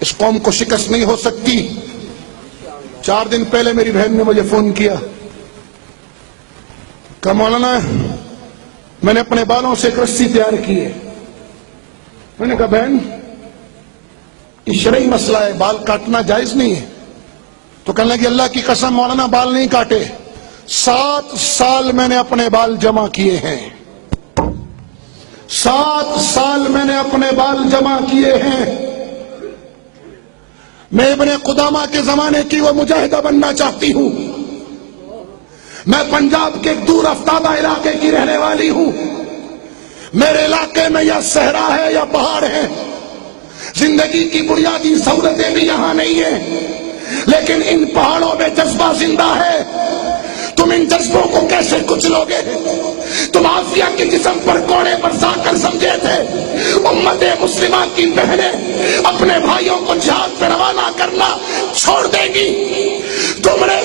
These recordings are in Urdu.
اس قوم کو شکست نہیں ہو سکتی. 4 دن پہلے میری بہن نے مجھے فون کیا کہ مولانا میں نے اپنے بالوں سے ایک رسی تیار کی ہے. میں نے کہا بہن یہ شرعی مسئلہ ہے, بال کاٹنا جائز نہیں ہے. تو کہنے لگی اللہ کی قسم مولانا بال نہیں کاٹے, 7 سال میں نے اپنے بال جمع کیے ہیں, 7 سال میں نے اپنے بال جمع کیے ہیں. میں ابن قدامہ کے زمانے کی وہ مجاہدہ بننا چاہتی ہوں. میں پنجاب کے ایک دور افتادہ علاقے کی رہنے والی ہوں. میرے علاقے میں یا صحرا ہے یا پہاڑ ہے, زندگی کی بنیادی سہولتیں بھی یہاں نہیں ہیں, لیکن ان پہاڑوں میں جذبہ زندہ ہے. تم ان جذبوں کو کیسے کچلو گے؟ تم آسیہ کے جسم پر کوڑے برسا کر سمجھے تھے امت مسلمہ کی بہنیں اپنے بھائیوں کو جہاد پہ روانہ کرنا چھوڑ دیں گی. تم نے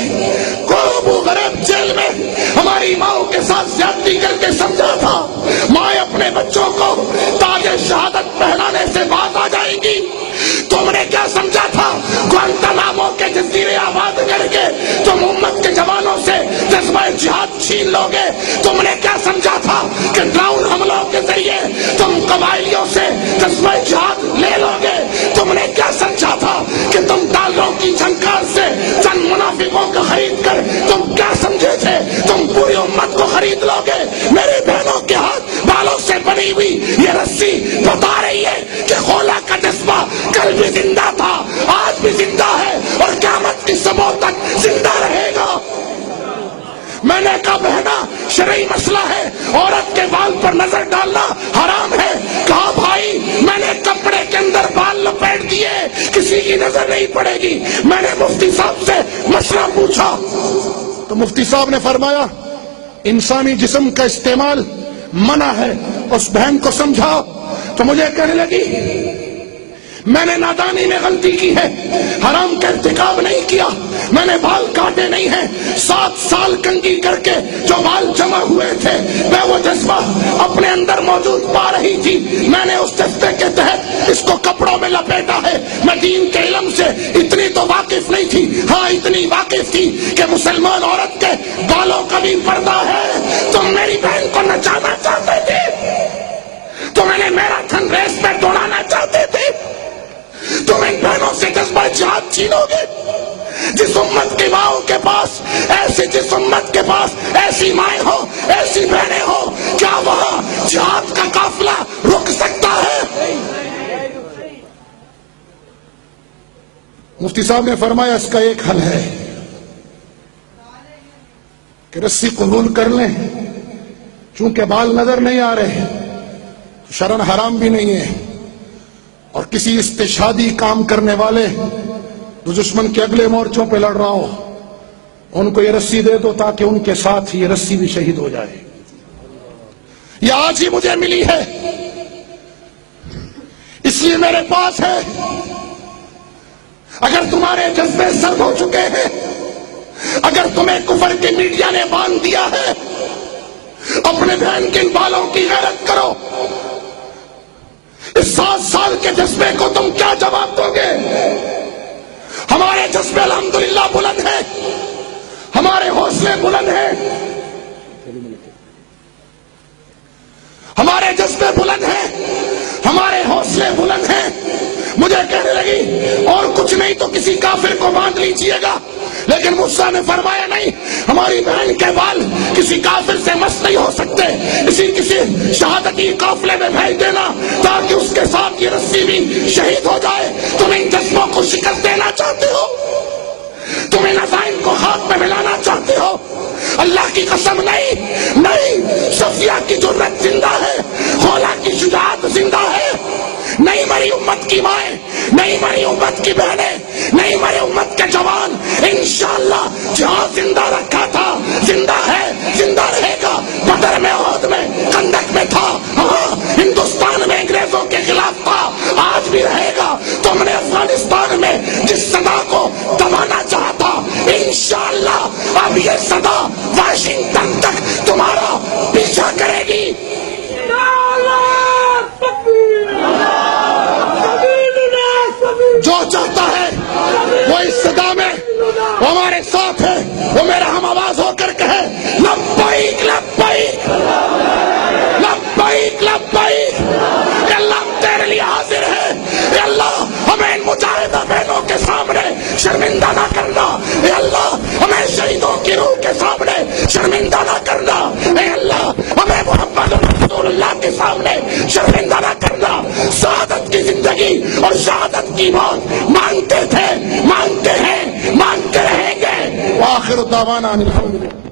ابو غریب جیل میں ہماری ماؤں کے ساتھ زیادتی کر کے سمجھا تھا مائیں اپنے بچوں کو تاج شہادت پہنانے سے باز آ جائیں گی. تم نے کیا سمجھا تھا گوانتانامو کے جزیرے آباد کر کے تم امت کے جوانوں سے جذبہ جہاد چھین لو گے؟ تم نے کیا سمجھا تھا کہ ڈراؤن حملوں کے ذریعے تم قبائلیوں سے جذبہ جہاد لے لو گے؟ تم نے کیا سمجھا تھا کہ تم ڈالروں کی جھنکار سے چند منافقوں کو خرید کر تم کیا سمجھے تھے تم پوری امت کو خرید لو گے؟ میرے بہنوں کے ہاتھ بالوں سے بنی ہوئی یہ رسی بتا رہی ہے کہ خولا کا جذبہ کل بھی زندہ تھا, آج بھی زندہ ہے اور قیامت کی صبح تک زندہ رہے گا. میں نے کہا بہنا شرعی مسئلہ ہے, عورت کے بال پر نظر ڈالنا حرام ہے. کہا بھائی میں نے کپڑے کے اندر بال لپیٹ دیے, کسی کی نظر نہیں پڑے گی. میں نے مفتی صاحب سے مشورہ پوچھا تو مفتی صاحب نے فرمایا انسانی جسم کا استعمال منع ہے, اس بہن کو سمجھاؤ. تو مجھے کہنے لگی میں نے نادانی میں غلطی کی ہے, حرام کا ارتکاب نہیں کیا, میں نے بال کاٹے نہیں ہیں. 7 سال کنگھی کر کے جو بال جمع ہوئے تھے میں وہ جذبہ اپنے اندر موجود پا رہی تھی. میں نے اس جذبے کے تحت اس کو کپڑوں میں لپیٹا ہے. میں دین کے علم سے اتنی تو واقف نہیں تھی, ہاں اتنی واقف تھی کہ مسلمان عورت کے بالوں کا بھی پردہ ہے. تم میری بہن کو نچانا چاہتے تھے, تو میں نے میراتھن ریس میں دوڑانا چاہتے تھے. تم ان بہنوں سے جذبہ جہاد چھینو گے. جس امت کی ماؤں کے پاس جس امت کے پاس ایسی مائیں ہو, ایسی بہنیں ہو, کیا وہاں جہاد کا قافلہ رک سکتا ہے؟ مفتی صاحب نے فرمایا اس کا ایک حل ہے کہ رسی قبول کر لیں, چونکہ بال نظر نہیں آ رہے, شرن حرام بھی نہیں ہے, اور کسی استشہادی کام کرنے والے جو دشمن کے اگلے مورچوں پہ لڑ رہا ہو ان کو یہ رسی دے دو تاکہ ان کے ساتھ یہ رسی بھی شہید ہو جائے. یہ آج ہی مجھے ملی ہے, اس لیے میرے پاس ہے. اگر تمہارے جذبے سرد ہو چکے ہیں, اگر تمہیں کفر کے میڈیا نے باندھ دیا ہے, اپنے بہن کے ان بالوں کی غیرت کرو. اس 7 سال کے جذبے کو تم کیا جواب دو گے؟ ہمارے جذبے الحمدللہ بلند ہیں, ہمارے حوصلے بلند ہیں, ہمارے جذبے بلند ہیں, ہمارے حوصلے بلند ہیں. مجھے کہنے لگی اور کچھ نہیں تو کسی کافر کو باندھ لیجیے گا, لیکن موسیٰ نے فرمایا نہیں, ہماری بہن کے بال کسی کافر سے مس نہیں ہو سکتے, کسی شہادتی قافلے میں بھیج دینا تاکہ اس کے ساتھ یہ رسی بھی شہید ہو جائے. تم ان جذبوں کو شکست دینا چاہتے ہو, تم ان عزائم کو خاک میں ملانا چاہتے ہو. اللہ کی قسم نہیں, نہیں, صفیہ کی جرت زندہ ہے, خولا کی شجاعت زندہ ہے. نہیں مری امت کی مائیں, نہیں مری امت کی بہنیں, نہیں مری امت کے جوان. انشاءاللہ جہاں زندہ رکھا تھا زندہ ہے, زندہ رہے گا. بدر میں, احد میں, خندق میں تھا, ہاں ہندوستان میں انگریزوں کے خلاف تھا, آج بھی رہے گا. تم نے افغانستان میں جس صدا کو دبانا چاہا تھا, انشاءاللہ اب یہ صدا واشنگٹن تک تمہارا پیچھا کرے گی. جو چاہتا ہے وہ اس صدا میں وہ ہمارے ساتھ ہے، وہ میرا ہم آواز ہو کر کہے لبیک لبیک لبیک لبیک۔ اے اللہ ہم تیرے لیے حاضر ہے، اے اللہ ہمیں ان مجاہدہ بہنوں کے سامنے شرمندہ نہ کرنا، اے اللہ ہمیں شہیدوں کی روح کے سامنے شرمندہ نہ کرنا، اے اللہ ہمیں محمد رسول اللہ کے سامنے شرمندہ نہ کرنا۔ شہادت کی زندگی اور شہادت کی موت مانگتے تھے، مانگتے ہیں، مانگتے رہیں گے۔ وآخر دعوانا الحمدللہ۔